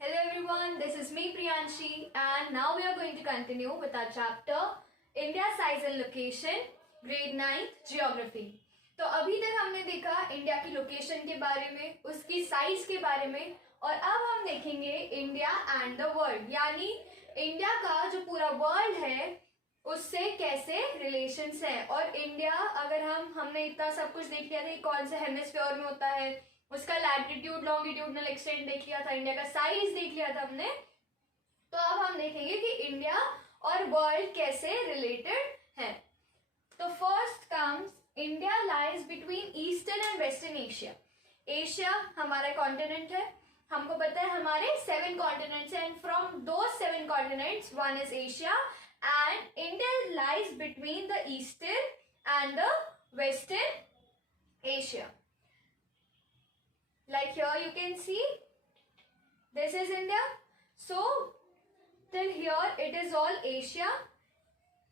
Hello everyone, this is me Priyanshi and now we are going to continue with our chapter India Size and Location, Grade 9th Geography. तो अभी तक हमने देखा India की location के बारे में, उसकी साइज के बारे में और अब हम देखेंगे इंडिया एंड द वर्ल्ड, यानी इंडिया का जो पूरा वर्ल्ड है उससे कैसे रिलेशंस है। और इंडिया अगर हमने इतना सब कुछ देख लिया था कि कौन से हेमिस्फीयर में होता है, उसका लैटिट्यूड लॉन्गिट्यूडनल एक्सटेंट देख लिया था, इंडिया का साइज देख लिया था हमने, तो अब हम देखेंगे कि इंडिया और वर्ल्ड कैसे रिलेटेड है। तो first comes India lies between eastern and western Asia. Asia हमारा कॉन्टिनेंट है, हमको पता है हमारे 7 कॉन्टिनेंट्स हैं, एंड फ्रॉम दो 7 continents one is Asia and India lies between the eastern and the western Asia. Like here you can see this is India, so till here it is all Asia.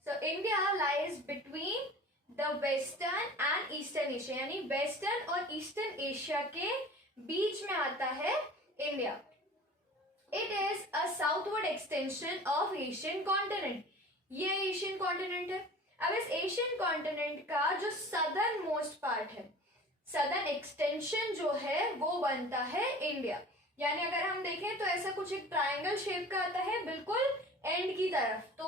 So India lies between the western and eastern Asia, यानी western और eastern Asia के बीच में आता है India. It is a southward extension of Asian continent. ये Asian continent है. अब इस Asian continent का जो southern most part है, सदर्न एक्सटेंशन जो है वो बनता है इंडिया. यानी अगर हम देखें तो ऐसा कुछ एक ट्रायंगल शेप का आता है बिल्कुल एंड की तरफ, तो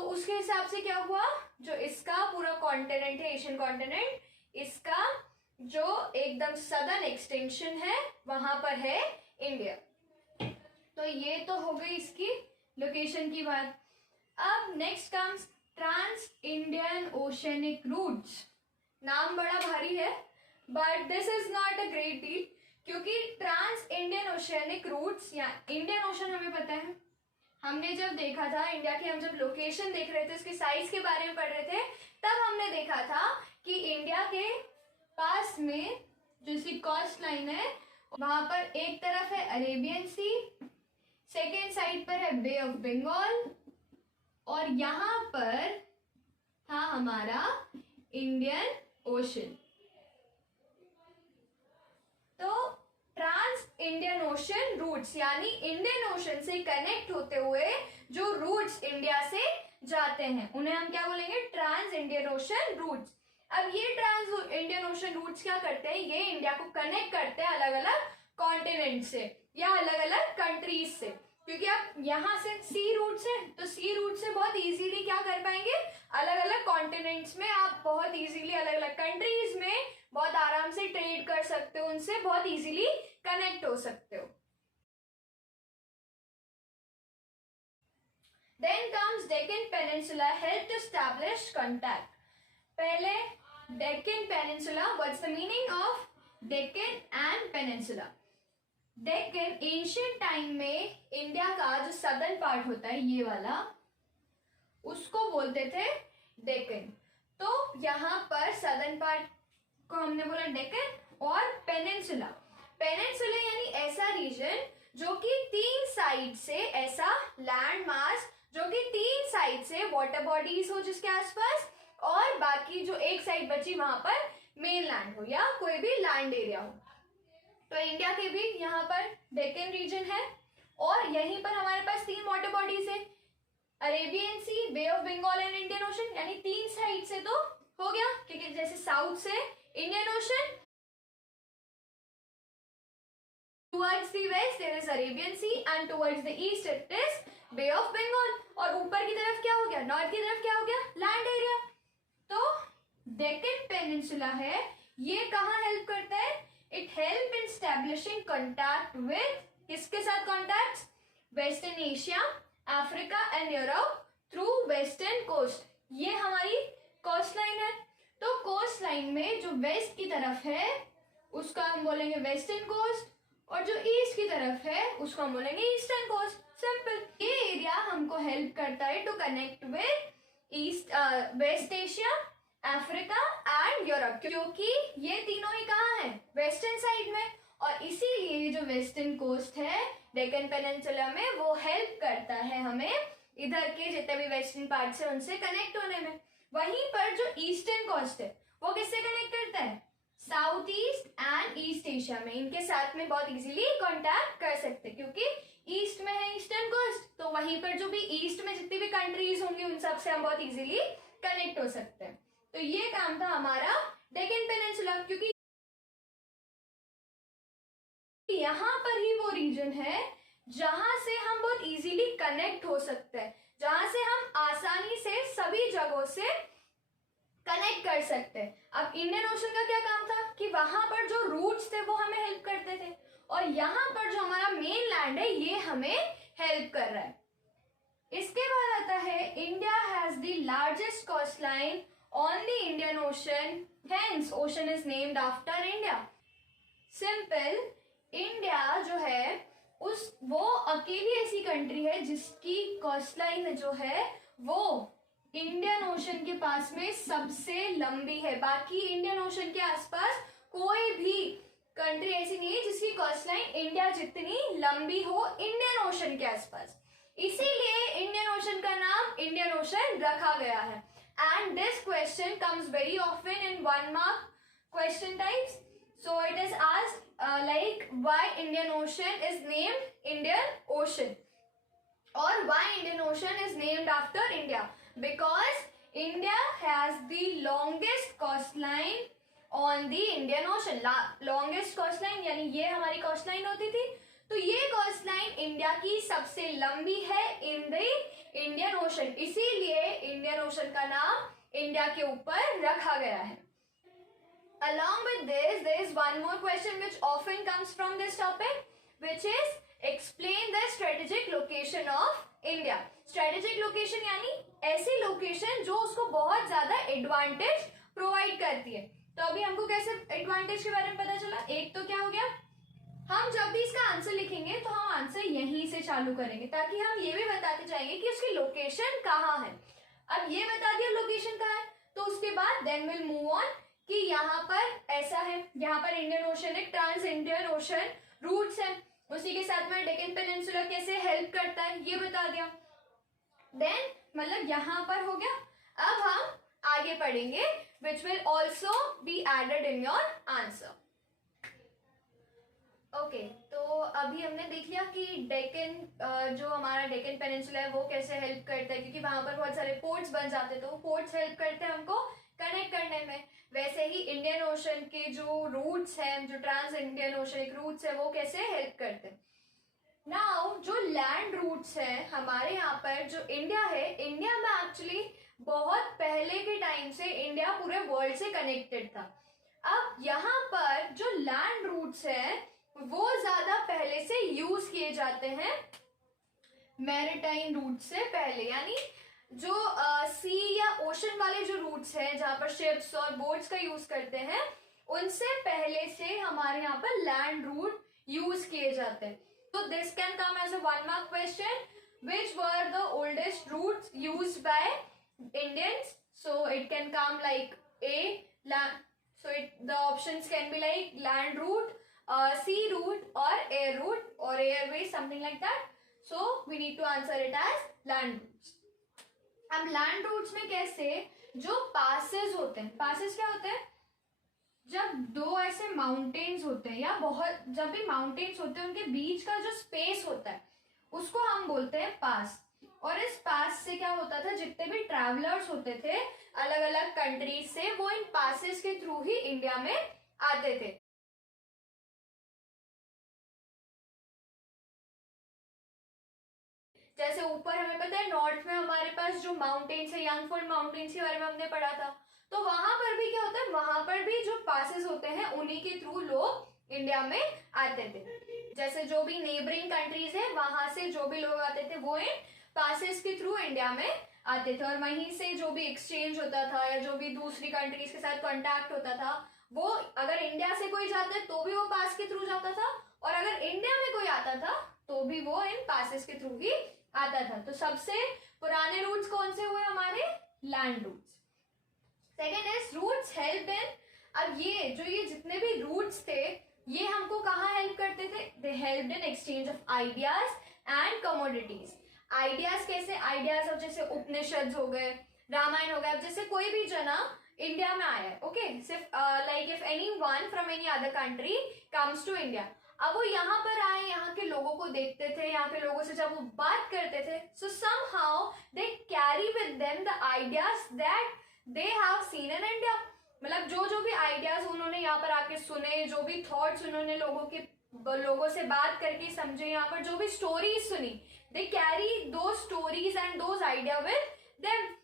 उसके हिसाब से क्या हुआ, जो इसका पूरा कॉन्टिनेंट है एशियन कॉन्टिनेंट, इसका जो एकदम सदर्न एक्सटेंशन है वहां पर है इंडिया. तो ये तो हो गई इसकी लोकेशन की बात. अब next comes trans Indian oceanic routes. नाम बड़ा भारी है but this is not a great deal, क्योंकि ट्रांस इंडियन ओशियनिक रूट्स या इंडियन ओशन हमें पता है, हमने जब देखा था इंडिया की, हम जब लोकेशन देख रहे थे उसके साइज के बारे में पढ़ रहे थे, तब हमने देखा था कि इंडिया के पास में जो इसकी कोस्ट लाइन है वहां पर एक तरफ है अरेबियन सी, सेकेंड साइड पर है बे ऑफ बंगाल और यहां पर था हमारा इंडियन ओशन. तो ट्रांस इंडियन ओशन रूट्स यानी इंडियन ओशन से कनेक्ट होते हुए जो रूट्स इंडिया से जाते हैं उन्हें हम क्या बोलेंगे, ट्रांस इंडियन ओशन रूट्स. अब ये ट्रांस इंडियन ओशन रूट्स क्या करते हैं, ये इंडिया को कनेक्ट करते हैं अलग अलग कॉन्टिनेंट से या अलग अलग कंट्रीज से, क्योंकि आप यहाँ से सी रूट से, तो सी रूट से बहुत इजीली क्या कर पाएंगे, अलग अलग कॉन्टिनेंट्स में आप बहुत इजीली अलग अलग कंट्रीज में बहुत आराम से ट्रेड कर सकते हो, उनसे बहुत इजीली कनेक्ट हो सकते हो. Then comes Deccan Peninsula helped to establish contact. पहले Deccan Peninsula, what's the meaning of Deccan and Peninsula? Deccan ancient time में इंडिया का जो सदर्न पार्ट होता है ये वाला, उसको बोलते थे डेक्कन. तो यहाँ पर सदर्न पार्ट को हमने बोला डेक्कन और पेनिनसुला. पेनिनसुला यानी ऐसा रीजन जो कि 3 साइड से, ऐसा लैंड मास जो कि 3 साइड से वाटर बॉडीज हो जिसके आसपास, और बाकी जो एक साइड बची वहां पर मेन लैंड हो या कोई भी लैंड एरिया हो. तो इंडिया के भी यहाँ पर डेक्कन रीजन है और यहीं पर हमारे पास 3 वाटर बॉडीज है, Arabian Sea, Bay of Bengal and Indian Ocean, यानी 3 साइड से तो हो गया, क्योंकि जैसे साउथ से Indian Ocean, towards the west there is Arabian C and towards the east it is Bay of Bengal, और ऊपर की तरफ क्या हो गया, नॉर्थ की तरफ क्या हो गया, लैंड एरिया. तो डेक्कन पेनिनसुला है, ये कहाँ हेल्प करता है, it help in establishing contact with, किसके साथ contact, western Asia, Africa and Europe through western coast. ये हमारी कोस्ट लाइन है. तो कोस्ट लाइन में जो वेस्ट की तरफ है उसका हम बोलेंगे वेस्टर्न कोस्ट, और जो ईस्ट की तरफ है उसको हम बोलेंगे ईस्टर्न कोस्ट. सिंपल. ये एरिया हमको हेल्प करता है to connect with east, west Asia, Africa and Europe, क्योंकि ये तीनों ही कहाँ है, वेस्टर्न साइड में, और इसीलिए जो वेस्टर्न कोस्ट है डेक्कन पेनिनसुला में वो हेल्प करता है हमें इधर के जितने भी वेस्टर्न पार्ट है उनसे कनेक्ट होने में. वहीं पर जो ईस्टर्न कोस्ट है वो किससे कनेक्ट करता है, south east and east Asia में, इनके साथ में बहुत इजीली कांटेक्ट कर सकते हैं, क्योंकि ईस्ट में है ईस्टर्न कोस्ट, तो वहीं पर जो भी ईस्ट में जितनी भी कंट्रीज होंगी उन सब से हम बहुत इजीली कनेक्ट हो सकते हैं। तो ये काम था हमारा डेक्कन पेनिनसुला, क्योंकि यहाँ पर ही वो रीजन है जहां से हम बहुत इजीली कनेक्ट हो सकते हैं, जहां से हम आसानी से सभी जगहों से कनेक्ट कर सकते हैं। अब इंडियन ओशन का क्या काम था कि वहां पर जो रूट्स थे वो हमें हेल्प करते थे, और यहाँ पर जो हमारा मेन लैंड है ये हमें हेल्प कर रहा है। इसके बाद आता है India has the largest coast line on the Indian Ocean, hence ocean is named after India. Simple, India जो है वो अकेली ऐसी कंट्री है जिसकी कोस्ट लाइन जो है वो इंडियन ओशन के पास में सबसे लंबी है। बाकी इंडियन ओशन के आसपास कोई भी कंट्री ऐसी नहीं है जिसकी कोस्ट लाइन इंडिया जितनी लंबी हो इंडियन ओशन के आसपास, इसीलिए इंडियन ओशन का नाम इंडियन ओशन रखा गया है। And this question comes very often in 1 mark question types, so it is asked like why Indian Ocean is named Indian Ocean, or why Indian Ocean is named after India, because India has the longest coastline on the Indian Ocean. longest coastline यानी ये हमारी coastline होती थी, तो ये coastline India की सबसे लंबी है in the Indian Ocean, इसीलिए Indian Ocean का नाम इंडिया के ऊपर रखा गया है। Along with this, there is one more question which often comes from this topic, which is explain the strategic location of India. Strategic location यानी ऐसी लोकेशन जो उसको बहुत ज्यादा एडवांटेज प्रोवाइड करती है। तो अभी हमको कैसे एडवांटेज के बारे में पता चला, एक तो क्या हो गया, हम जब भी इसका आंसर लिखेंगे तो हम आंसर यहीं से चालू करेंगे, ताकि हम ये भी बताते जाएंगे कि उसकी लोकेशन कहाँ है। अब ये बता दिया लोकेशन कहाँ है, तो उसके बाद देन विल मूव ऑन कि यहाँ पर ऐसा है, यहाँ पर इंडियन ओशन एक ट्रांस इंडियन ओशन रूट्स है, उसी के साथ में डेक्कन पेनिनसुला कैसे हेल्प करता है ये बता दिया। देन मतलब यहाँ पर हो गया। अब हम आगे पढ़ेंगे which will also be added in your answer. Okay, तो अभी हमने देख लिया कि डेक्कन जो हमारा डेक्कन पेनिनसुला है वो कैसे हेल्प करता है, क्योंकि वहां पर बहुत सारे पोर्ट्स बन जाते हैं, तो पोर्ट्स हेल्प करते हैं हमको कनेक्ट करने में। वैसे ही इंडियन ओशन के जो रूट्स हैं, जो ट्रांस इंडियन ओशन रूट्स है, वो कैसे हेल्प करते हैं। नाउ जो लैंड रूट्स हैं हमारे यहाँ पर, जो इंडिया है, इंडिया में एक्चुअली बहुत पहले के टाइम से इंडिया पूरे वर्ल्ड से कनेक्टेड था। अब यहाँ पर जो लैंड रूट्स हैं वो ज्यादा पहले से यूज किए जाते हैं मैरिटाइम रूट से पहले, यानी जो सी या ओशन वाले जो रूट्स हैं जहां पर शिप्स और बोट्स का यूज करते हैं, उनसे पहले से हमारे यहाँ पर लैंड रूट यूज किए जाते हैं। तो this can come as a 1 mark question, which were the oldest routes used by Indians? So it can come like A, land. So the options can be like land route, sea route, or air route, or airways, something like that. So we need to answer it as land routes. अब land roots में कैसे जो passes होते हैं, passes क्या होते हैं, जब दो ऐसे माउंटेन्स होते हैं या बहुत जब भी माउंटेन्स होते हैं उनके बीच का जो स्पेस होता है उसको हम बोलते हैं पास। और इस पास से क्या होता था, जितने भी ट्रैवलर्स होते थे अलग अलग कंट्रीज से, वो इन पासेस के थ्रू ही इंडिया में आते थे। जैसे ऊपर हमें पता है नॉर्थ में हमारे पास जो माउंटेन्स है, यांगफॉल माउंटेन्स के बारे में हमने पढ़ा था, तो वहां पर भी क्या होता है, वहां पर भी जो पासेस होते हैं उन्हीं के थ्रू लोग इंडिया में आते थे। जैसे जो भी नेबरिंग कंट्रीज है वहां से जो भी लोग आते थे वो इन पासेस के थ्रू इंडिया में आते थे, और वहीं से जो भी एक्सचेंज होता था या जो भी दूसरी कंट्रीज के साथ कॉन्टैक्ट होता था, वो अगर इंडिया से कोई जाता है तो भी वो पास के थ्रू जाता था, और अगर इंडिया में कोई आता था तो भी वो इन पासेस के थ्रू ही आता था। तो सबसे पुराने रूट्स कौन से हुए हमारे, land routes. Second is routes help in, अब ये जितने भी रूट्स थे ये हमको कहाँ हेल्प करते थे, they help in exchange of ideas and commodities. Ideas कैसे, आइडियाज अब जैसे उपनिषद हो गए, रामायण हो गया। अब जैसे कोई भी जना इंडिया में आया है, ओके, सिर्फ like like if anyone from any other country comes to India, अब वो यहाँ पर आए, यहाँ के लोगों को देखते थे, यहाँ के लोगों से जब वो बात करते थे, सो somehow they carry with them the ideas that they have seen in India. मतलब जो जो भी आइडियाज उन्होंने यहाँ पर आके सुने, जो भी थॉट्स उन्होंने लोगों से बात करके समझे, यहाँ पर जो भी स्टोरीज सुनी, दे कैरी दो stories and those idea with them.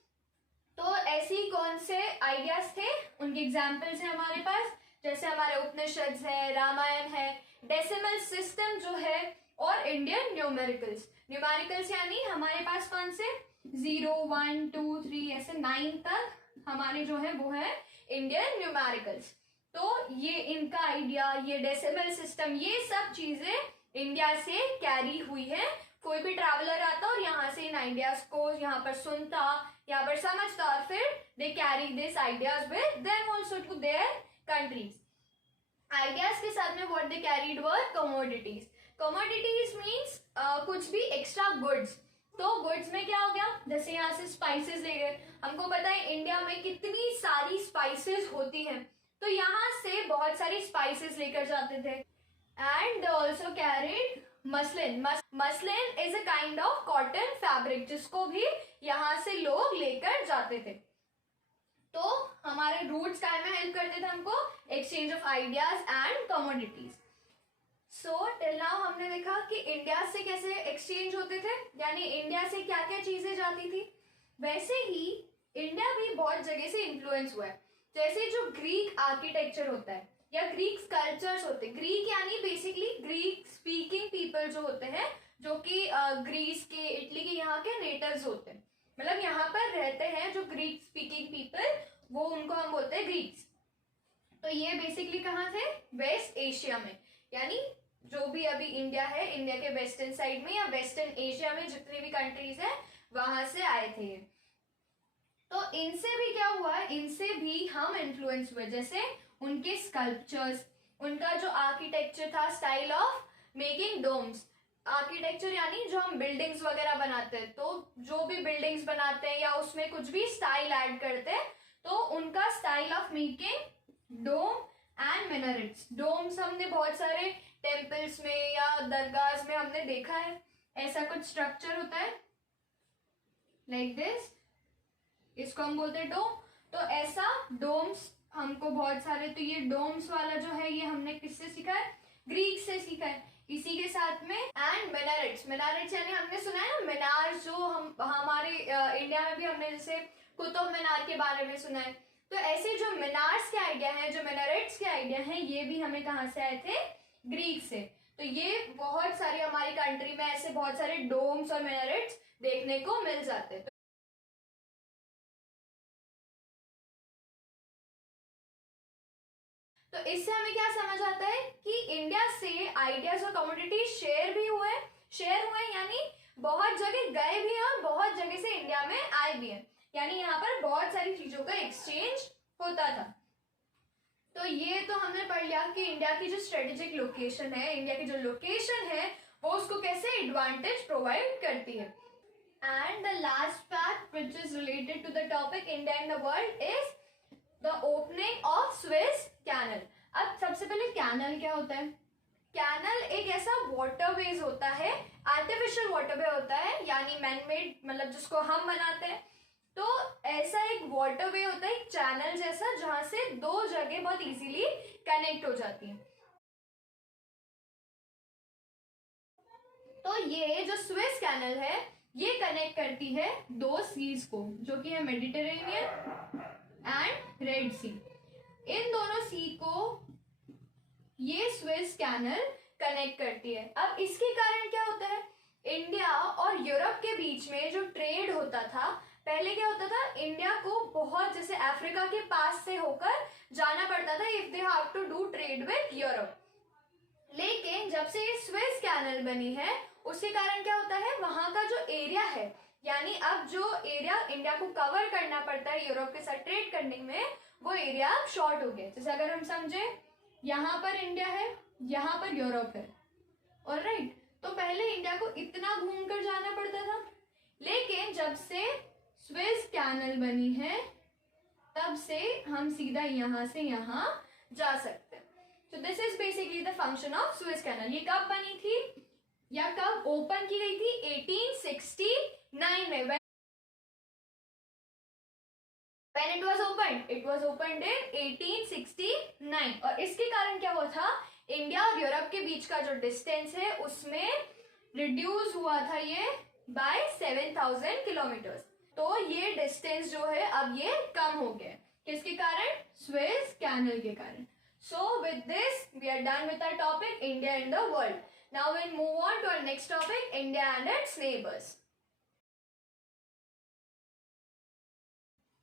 तो ऐसी कौन से आइडियाज थे, उनके एग्जाम्पल्स है हमारे पास, जैसे हमारे उपनिषद है, रामायण है, डेसिमल सिस्टम जो है, और इंडियन न्यूमेरिकल्स। न्यूमेरिकल्स यानी हमारे पास कौन से 0 1 2 3 ऐसे 9 तक हमारे जो है वो है इंडियन न्यूमेरिकल्स। तो ये इनका आइडिया, ये डेसिमल सिस्टम, ये सब चीजें इंडिया से कैरी हुई है। कोई भी ट्रैवलर आता और यहाँ से इन आइडियाज को यहाँ पर सुनता, यहाँ पर समझता, और फिर they carry this ideas with them also to their countries. Ideas के साथ में what they carried were commodities. Commodities means कुछ भी एक्स्ट्रा गुड्स। तो गुड्स में क्या हो गया, जैसे यहाँ से स्पाइसेस ले गए, हमको पता है इंडिया में कितनी सारी स्पाइसेस होती हैं, तो यहाँ से बहुत सारी स्पाइसेस लेकर जाते थे। And they also carried muslin. Muslin is a kind of cotton fabric, जिसको भी यहाँ से लोग लेकर जाते थे। तो हमारे रूट्स काय में हेल्प करते थे हमको, exchange of ideas and commodities. So till now हमने देखा कि इंडिया से कैसे एक्सचेंज होते थे, यानी इंडिया से क्या क्या चीजें जाती थी। वैसे ही इंडिया भी बहुत जगह से इन्फ्लुएंस हुआ है। जैसे जो ग्रीक आर्किटेक्चर होता है या ग्रीक स्कल्पचर्स होते हैं, ग्रीक यानी बेसिकली ग्रीक स्पीकिंग पीपल जो होते हैं, जो कि ग्रीस के, इटली के यहाँ के नेटिव्स होते हैं, मतलब यहाँ पर रहते हैं जो ग्रीक स्पीकिंग पीपल, वो उनको हम बोलते हैं ग्रीक्स। तो ये बेसिकली कहाँ थे, वेस्ट एशिया में, यानी जो भी अभी इंडिया है, इंडिया के वेस्टर्न साइड में या वेस्टर्न एशिया में जितनी भी कंट्रीज है वहां से आए थे। तो इनसे भी क्या हुआ, इनसे भी हम इन्फ्लुएंस हुए। जैसे उनके स्कल्पचर्स, उनका जो आर्किटेक्चर था, style of making domes. Architecture यानी जो हम बिल्डिंग्स वगैरह बनाते हैं, तो जो भी बिल्डिंग्स बनाते हैं या उसमें कुछ भी स्टाइल ऐड करते हैं, तो उनका style of making dome and minarets. Domes हमने बहुत सारे टेम्पल्स में या दरगाह में हमने देखा है, ऐसा कुछ स्ट्रक्चर होता है लाइक दिस, इसको हम बोलते हैं डोम। तो ऐसा डोम्स हमको बहुत सारे, तो ये डोम्स वाला जो है ये हमने किससे सीखा है, ग्रीक से सीखा है। इसी के साथ में एंड मिनारेट्स। मिनारेट्स यानी हमने सुना है ना मीनार, जो हम हमारे इंडिया में भी हमने जैसे कुतुब मीनार के बारे में सुना है। तो ऐसे जो मीनार्स के आइडिया हैं, जो मिनारेट्स के आइडिया हैं, ये भी हमें कहाँ से आए थे, ग्रीक से। तो ये बहुत सारी हमारी कंट्री में ऐसे बहुत सारे डोम्स और मिनारेट्स देखने को मिल जाते हैं। तो इससे हमें क्या समझ आता है कि इंडिया से आइडियाज और कमोडिटी शेयर हुए यानी बहुत जगह गए भी हैं और बहुत जगह से इंडिया में आए भी हैं, यानी यहाँ पर बहुत सारी चीजों का एक्सचेंज होता था। तो ये तो हमने पढ़ लिया कि इंडिया की जो स्ट्रेटेजिक लोकेशन है, इंडिया की जो लोकेशन है, वो उसको कैसे एडवांटेज प्रोवाइड करती है। And the last fact which is related to the topic India and the world is the opening of Suez Canal. अब सबसे पहले कैनल क्या होता है, कैनल एक ऐसा वाटरवेज होता है, आर्टिफिशियल वाटरवे होता है, यानी मैनमेड, मतलब जिसको हम बनाते हैं। तो ऐसा एक वाटरवे होता है, एक चैनल जैसा, जहां से दो जगह बहुत इजीली कनेक्ट हो जाती हैं। तो ये जो स्वेज कैनल है, ये कनेक्ट करती है दो सीज को, जो कि है मेडिटेरेनियन एंड रेड सी। इन दोनों सी को ये स्वेज कैनल कनेक्ट करती है। अब इसके कारण क्या होता है, इंडिया और यूरोप के बीच में जो ट्रेड होता था, पहले क्या होता था, इंडिया को बहुत जैसे अफ्रीका के पास से होकर जाना पड़ता था if they have to do trade with Europe. लेकिन जब से ये स्वेज कैनल बनी है, उसके कारण क्या होता है, वहां का जो एरिया है, यानी अब जो एरिया इंडिया को कवर करना पड़ता है यूरोप के साथ ट्रेड करने में, वो एरिया शॉर्ट हो गया। जैसे अगर हम समझे, यहाँ पर इंडिया है, यहाँ पर यूरोप है, ऑलराइट। तो पहले इंडिया को इतना घूमकर जाना पड़ता था, लेकिन जब से स्वेज कैनल बनी है, तब से हम सीधा यहाँ से यहाँ जा सकते हैं। So this is basically the function of Suez Canal. ये कब बनी थी या कब ओपन की गई थी? 1869 में। When it was opened? It was opened in 1869. और इसके कारण क्या हुआ था? इंडिया और यूरोप के बीच का जो डिस्टेंस है उसमें रिड्यूस हुआ था ये बाय 7000 किलोमीटर्स। तो ये डिस्टेंस जो है अब ये कम हो गया। किसके कारण? स्वेज कैनल के कारण। So with this we are done with our topic India and the world. Now we'll move on to our next topic, India and its neighbors.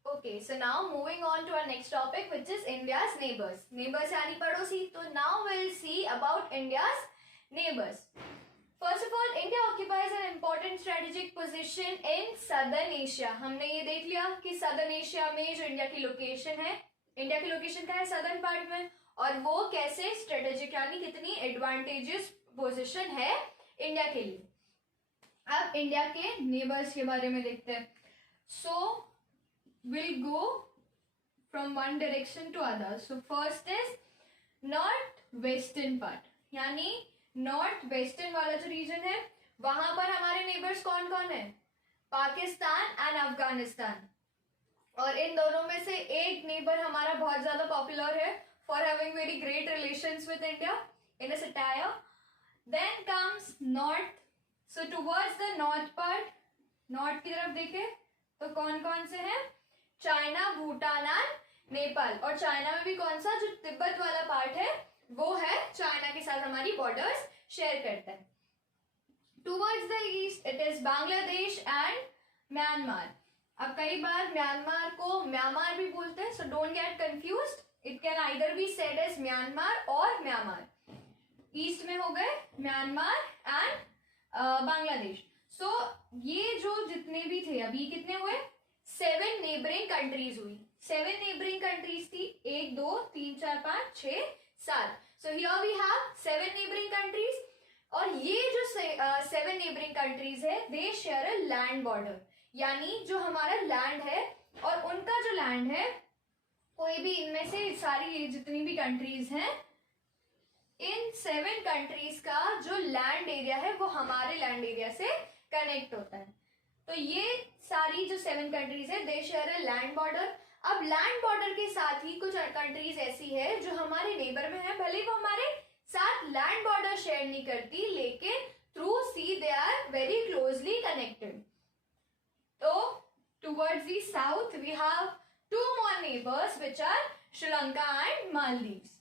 Okay, so now moving on to our next topic, which is India's neighbors. Neighbors यानी पड़ोसी। तो now we'll see about India's neighbors. First of all, India occupies an important strategic position in Southern Asia. हमने ये देख लिया कि Southern Asia में जो इंडिया की लोकेशन है, इंडिया की लोकेशन क्या है? सदर्न पार्ट में। और वो कैसे स्ट्रेटेजिक यानी कितनी एडवांटेजेस पोजीशन है इंडिया के लिए। अब इंडिया के नेबर्स के बारे में देखते हैं। So will go from one direction to other. So first is north western part, यानी नॉर्थ वेस्टर्न वाला जो रीजन है वहां पर हमारे नेबर्स कौन कौन है? पाकिस्तान एंड अफगानिस्तान। और इन दोनों में से एक नेबर हमारा बहुत ज्यादा पॉपुलर है for having very great relations with India in a satire. Then comes north. So towards the north part, north की तरफ देखे तो कौन कौन से हैं? China, Bhutan and Nepal. और चाइना में भी कौन सा? जो तिब्बत वाला पार्ट है वो है चाइना के साथ हमारी बॉर्डर्स शेयर करता है। Towards the east it is Bangladesh and Myanmar. अब कई बार म्यांमार को म्यांमार भी बोलते हैं, so don't get confused, it can either be said as Myanmar और म्यांमार। ईस्ट में हो गए म्यांमार एंड बांग्लादेश। सो ये जो जितने भी थे, अभी कितने हुए? 7 नेबरिंग कंट्रीज हुई। 7 नेबरिंग कंट्रीज थी, 1 2 3 4 5 6 7। So here we have 7 neighbouring countries. और ये जो 7 नेबरिंग कंट्रीज है they share a land border, यानी जो हमारा लैंड है और उनका जो लैंड है, कोई भी इनमें से सारी जितनी भी कंट्रीज हैं, इन 7 कंट्रीज का जो लैंड एरिया है वो हमारे लैंड एरिया से कनेक्ट होता है। तो ये सारी जो 7 कंट्रीज है they share a land border. अब लैंड बॉर्डर के साथ ही कुछ कंट्रीज ऐसी है जो हमारे नेबर में है, भले वो हमारे साथ लैंड बॉर्डर शेयर नहीं करती, लेकिन through sea they are very closely connected. So towards the south we have 2 more neighbors which are Sri Lanka and Maldives.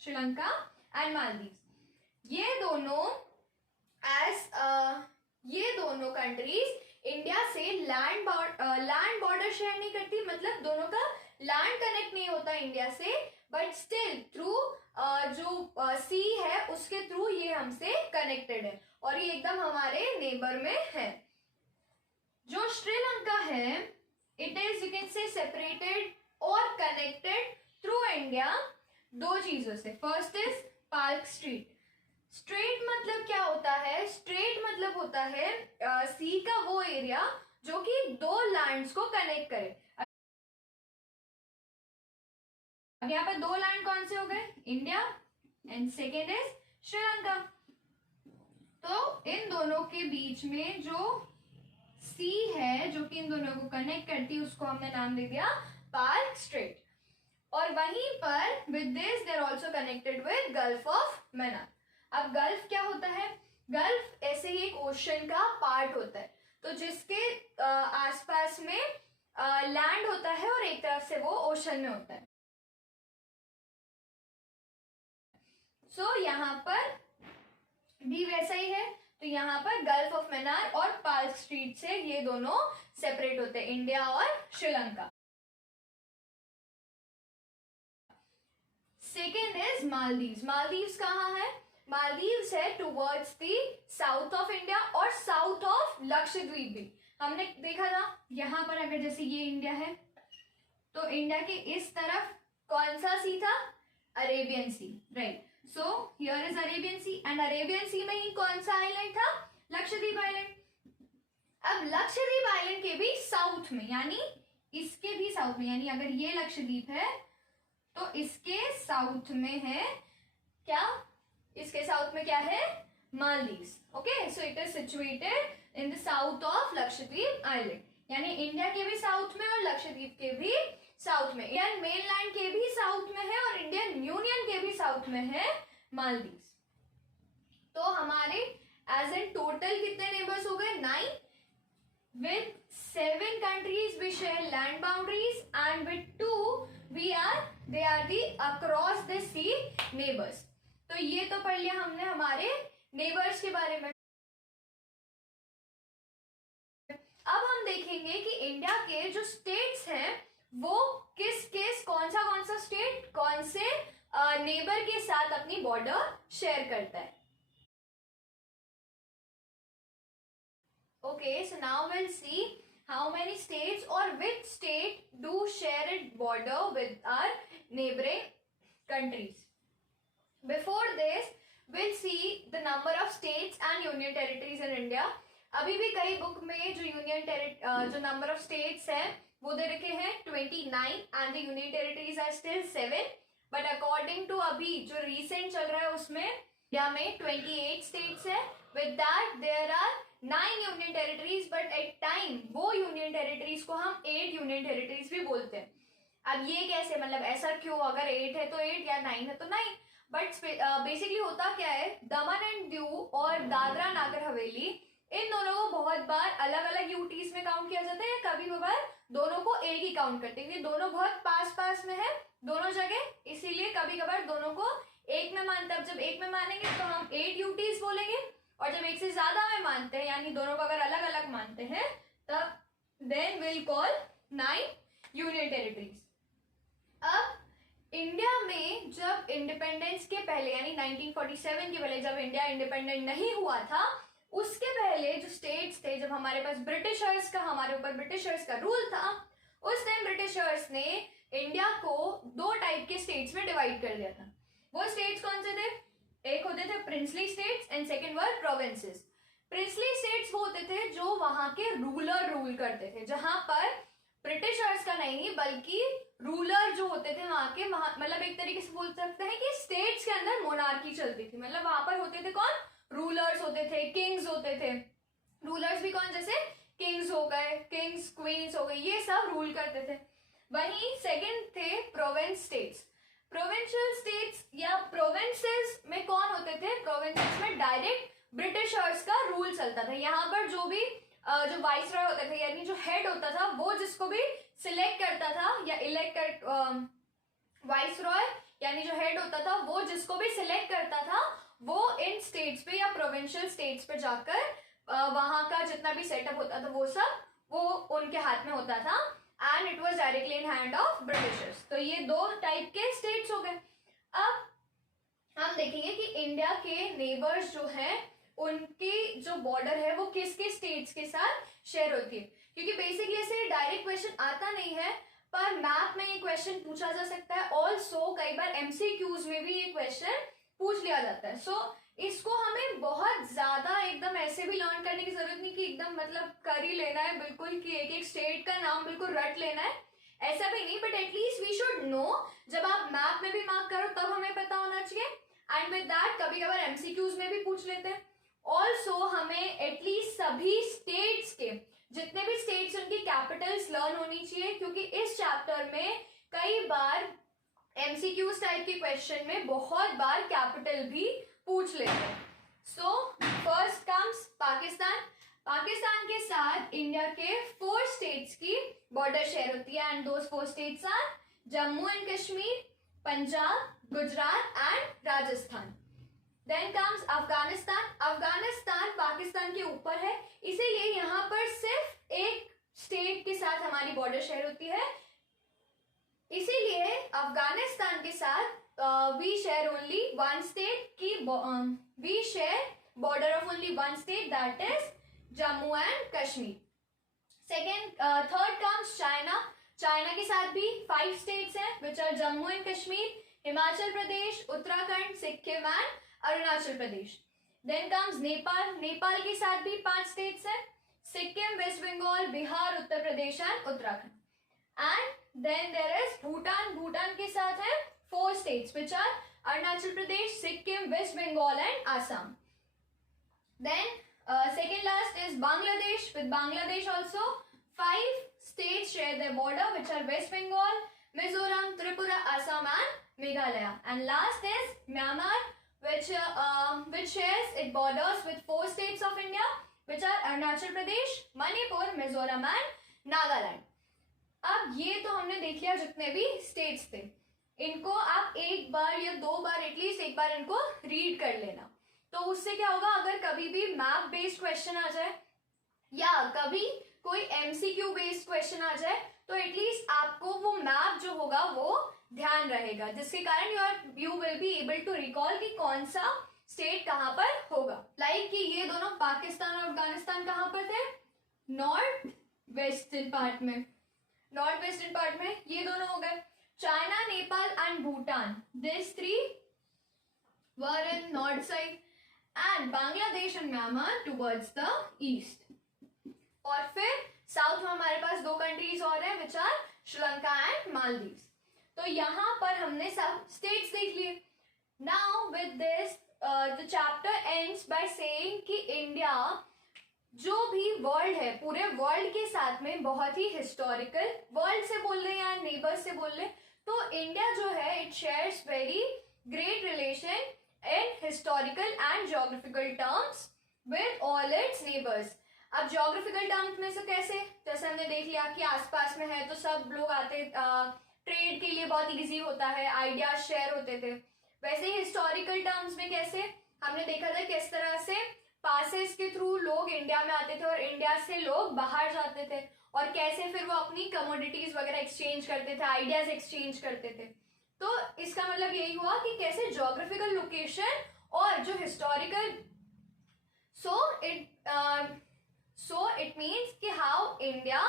Sri Lanka and Maldives. ये दोनों कंट्रीज इंडिया से लैंड बॉर्डर शेयर नहीं करती, मतलब दोनों का लैंड कनेक्ट नहीं होता इंडिया से, बट स्टिल थ्रू जो सी है उसके थ्रू ये हमसे कनेक्टेड है और ये एकदम हमारे नेबर में है। जो श्रीलंका है it is you can say separated और कनेक्टेड थ्रू इंडिया 2 चीजों से। First is park straight. Straight मतलब क्या होता है? स्ट्रेट मतलब होता है सी का वो एरिया जो कि 2 लैंड्स को कनेक्ट करे। अब यहाँ पर 2 लैंड कौन से हो गए? India and second is Sri Lanka. तो इन दोनों के बीच में जो सी है जो कि इन दोनों को कनेक्ट करती है उसको हमने नाम दे दिया पार्क स्ट्रेट। और वहीं पर with this they are also connected with Gulf of Mannar. अब गल्फ क्या होता है? गल्फ ऐसे ही एक ओशन का पार्ट होता है, तो जिसके आसपास में लैंड होता है और एक तरफ से वो ओशन में होता है। सो यहाँ पर भी वैसा ही है। तो यहाँ पर गल्फ ऑफ मन्नार और पार्क स्ट्रेट से ये दोनों सेपरेट होते हैं, इंडिया और Sri Lanka. Second is Maldives. Maldives कहाँ है? मालदीव्स है towards the south of India और साउथ ऑफ लक्षद्वीप भी। हमने देखा था यहाँ पर अगर जैसे ये इंडिया है तो इंडिया के इस तरफ कौन सा सी था? Arabian sea, right. So here is Arabian C and Arabian sea में ही कौन सा आइलैंड था? लक्षद्वीप आइलैंड। अब लक्षद्वीप आइलैंड के भी साउथ में, यानी इसके भी साउथ में, यानी अगर ये लक्षद्वीप है तो इसके साउथ में है क्या, इसके साउथ में क्या है, Maldives. Okay, so it is situated in the south of Lakshadweep island, यानी इंडिया के भी साउथ में और लक्षद्वीप के भी साउथ में, इंडियन मेनलैंड के भी साउथ में है और इंडियन यूनियन के भी साउथ में है मालदीव्स। तो हमारे एज एन टोटल कितने नेबर्स हो गए, 9, with 7 countries we share land boundaries and with 2 they are the across the sea neighbors। तो ये तो पढ़ लिया हमने हमारे नेबर्स के बारे में। अब हम देखेंगे कि इंडिया के जो स्टेट्स हैं वो कौन सा स्टेट कौन से नेबर के साथ अपनी बॉर्डर शेयर करता है। Okay, so now we'll see how many states or which state do share its border with our neighboring countries. Before this, we'll see the number of states and union territories in India. अभी भी कई book में जो number of states हैं वो दे रखे हैं 29 and the union territories are still 7. But according to अभी जो recent चल रहा है उसमें इंडिया में 28 states है। With that there are 9 union territories, but at time वो यूनियन टेरिटरीज को हम 8 यूनियन टेरिटरीज भी बोलते हैं। अब ये कैसे, मतलब ऐसा क्यों, अगर 8 है तो 8 या 9 है तो 9, बट बेसिकली होता क्या है, दमन एंड दीव और दादरा नागर हवेली इन दोनों को बहुत बार अलग अलग यूटीज में काउंट किया जाता है, कभी कभार दोनों को एक ही काउंट करते हैं क्योंकि दोनों बहुत पास पास में है दोनों जगह, इसीलिए कभी कभार दोनों को एक में मानते हैं। जब एक में मानेंगे तो हम 8 यूटीज बोलेंगे, और जब एक से ज्यादा में मानते हैं यानी दोनों को अगर अलग अलग मानते हैं तब then will call 9 union territories. अब इंडिया में जब इंडिपेंडेंस के पहले यानी 1947 के पहले जब इंडिया इंडिपेंडेंट नहीं हुआ था, उसके पहले जो स्टेट्स थे, जब हमारे पास हमारे ऊपर ब्रिटिशर्स का रूल था, उस टाइम ब्रिटिशर्स ने इंडिया को 2 टाइप के स्टेट्स में डिवाइड कर दिया था। वो स्टेट्स कौन से थे, एक होते थे princely states and second were provinces. Princely states वो होते थे जो वहां के रूलर रूल करते थे, जहां पर ब्रिटिशर्स का नहीं बल्कि रूलर जो होते थे वहां के, मतलब एक तरीके से बोल सकते हैं कि स्टेट्स के अंदर मोनार्की चलती थी, मतलब वहां पर होते थे कौन, रूलर्स होते थे, किंग्स होते थे। रूलर्स भी कौन, जैसे किंग्स हो गए, किंग्स क्वींस हो गए, ये सब रूल करते थे। वहीं सेकंड थे प्रोविंस स्टेट्स। प्रोविंशियल स्टेट्स या प्रोविंसेस में कौन होते थे, प्रोविंसेस में डायरेक्ट ब्रिटिशर्स का रूल चलता था। यहाँ पर जो भी जो वाइसरॉय होते थे यानी जो हेड होता था वो जिसको भी सिलेक्ट करता था या इलेक्ट कर, वाइसरॉय यानी जो हेड होता था वो जिसको भी सिलेक्ट करता था वो इन स्टेट्स पे या प्रोविंशियल स्टेट्स पे जाकर वहां का जितना भी सेटअप होता था वो उनके हाथ में होता था and it was directly in hand of Britishers. तो ये 2 टाइप के स्टेट्स हो गए। अब हम देखेंगे कि इंडिया के नेबर्स जो हैं उनकी जो बॉर्डर है वो किस किस स्टेट्स के साथ शेयर होती है, क्योंकि बेसिकली ऐसे डायरेक्ट क्वेश्चन आता नहीं है पर मैथ में ये क्वेश्चन पूछा जा सकता है। ऑल्सो कई बार एमसीक्यूज में भी ये क्वेश्चन पूछ लिया जाता है। सो इसको हमें बहुत ज्यादा एकदम ऐसे भी लर्न करने की जरूरत नहीं कि एकदम मतलब कर ही लेना है बिल्कुल कि एक एक स्टेट का नाम बिल्कुल रट लेना है, ऐसा भी नहीं, but at least we should know. जब आप मैथ में भी मार्क करो तब हमें पता होना चाहिए एंड विद दैट कभी कभार एमसीक्यूज में भी पूछ लेते हैं। ऑल्सो हमें एटलीस्ट सभी स्टेट्स के जितने भी स्टेट्स उनकी कैपिटल्स लर्न होनी चाहिए, क्योंकि इस चैप्टर में कई बार एमसीक्यूज टाइप के क्वेश्चन में बहुत बार कैपिटल भी पूछ लेते हैं। So first comes Pakistan. Pakistan के साथ इंडिया के 4 स्टेट्स की बॉर्डर शेयर होती है and those 4 states are Jammu and Kashmir, Punjab, Gujarat and Rajasthan. Then comes Afghanistan. Afghanistan Pakistan के ऊपर है, इसीलिए यहाँ पर सिर्फ एक स्टेट के साथ हमारी बॉर्डर शेयर होती है, इसीलिए अफगानिस्तान के साथ वी शेयर ओनली 1 स्टेट की we share border of only 1 state that is Jammu and Kashmir. Third comes China. China के साथ भी 5 स्टेट्स हैं which are Jammu and Kashmir, Himachal Pradesh, Uttarakhand, Sikkim and Arunachal Pradesh. Then comes Nepal. Nepal के साथ भी 5 स्टेट्स हैं, Sikkim, West Bengal, Bihar, Uttar Pradesh and Uttarakhand. And Then there is Bhutan. Bhutan के साथ है 4 states which are Arunachal Pradesh, Sikkim, West Bengal and Assam. Then second last is Bangladesh. With Bangladesh also 5 states share their border which are West Bengal, Mizoram, Tripura, Assam and Meghalaya. And last is Myanmar which shares its borders with 4 states of India which are Arunachal Pradesh, Manipur, Mizoram and Nagaland. अब ये तो हमने देख लिया जितने भी states थे. इनको आप एक बार या 2 बार एटलीस्ट एक बार इनको रीड कर लेना. तो उससे क्या होगा, अगर कभी भी मैप बेस्ड क्वेश्चन आ जाए या कभी कोई एमसीक्यू बेस्ड क्वेश्चन आ जाए तो एटलीस्ट आपको वो मैप जो होगा वो ध्यान रहेगा, जिसके कारण you will be able to recall कि कौन सा स्टेट कहां पर होगा. लाइक कि ये दोनों पाकिस्तान और अफगानिस्तान कहां पर थे, नॉर्थ वेस्टर्न पार्ट में. नॉर्थ वेस्टर्न पार्ट में ये दोनों हो गए. China, Nepal and Bhutan, this 3 were in north side and Bangladesh and Myanmar towards the east. और फिर साउथ में हमारे पास 2 कंट्रीज और हैं which are Sri Lanka and Maldives. तो यहाँ पर हमने सब स्टेट्स देख लिए. Now with this the chapter ends by saying कि इंडिया जो भी वर्ल्ड है, पूरे वर्ल्ड के साथ में बहुत ही हिस्टोरिकल, वर्ल्ड से बोल रहे हैं या नेबर्स से बोल रहे हैं, तो इंडिया जो है it shares very great relation in historical and geographical terms with all it's neighbours. अब ज्योग्राफिकल टर्म्स में से कैसे, जैसे हमने देख लिया कि आसपास में है तो सब लोग आते, ट्रेड के लिए बहुत इजी होता है, आइडियाज शेयर होते थे. वैसे ही हिस्टोरिकल टर्म्स में कैसे, हमने देखा था किस तरह से पासेस के थ्रू लोग इंडिया में आते थे और इंडिया से लोग बाहर जाते थे, और कैसे फिर वो अपनी कमोडिटीज वगैरह एक्सचेंज करते थे, आइडियाज एक्सचेंज करते थे. तो इसका मतलब यही हुआ कि कैसे ज्योग्राफिकल लोकेशन और जो हिस्टोरिकल, सो इट मीन्स कि हाउ इंडिया,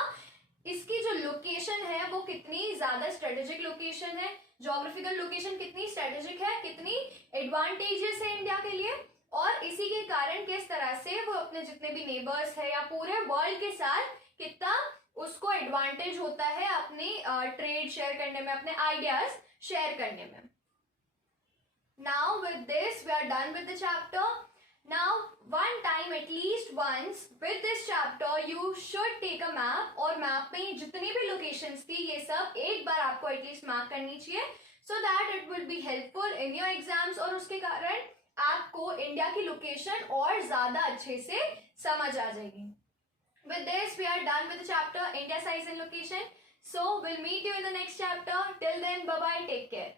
इसकी जो लोकेशन है वो कितनी ज्यादा स्ट्रेटेजिक लोकेशन है, ज्योग्राफिकल लोकेशन कितनी स्ट्रेटेजिक है, कितनी एडवांटेजेस है इंडिया के लिए, और इसी के कारण किस तरह से वो अपने जितने भी नेबर्स है या पूरे वर्ल्ड के साथ कितना उसको एडवांटेज होता है अपनी ट्रेड शेयर करने में, अपने आइडियाज शेयर करने में. Now with this we are done with the chapter. Now one time at least once with this chapter you should take a map, और मैप में जितनी भी लोकेशंस थी ये सब एक बार आपको एटलीस्ट मार्क करनी चाहिए, so that it will be helpful in your exams, और उसके कारण आपको इंडिया की लोकेशन और ज्यादा अच्छे से समझ आ जाएगी. With this we are done with the chapter India size and location. So we'll meet you in the next chapter. Till then, bye bye, take care.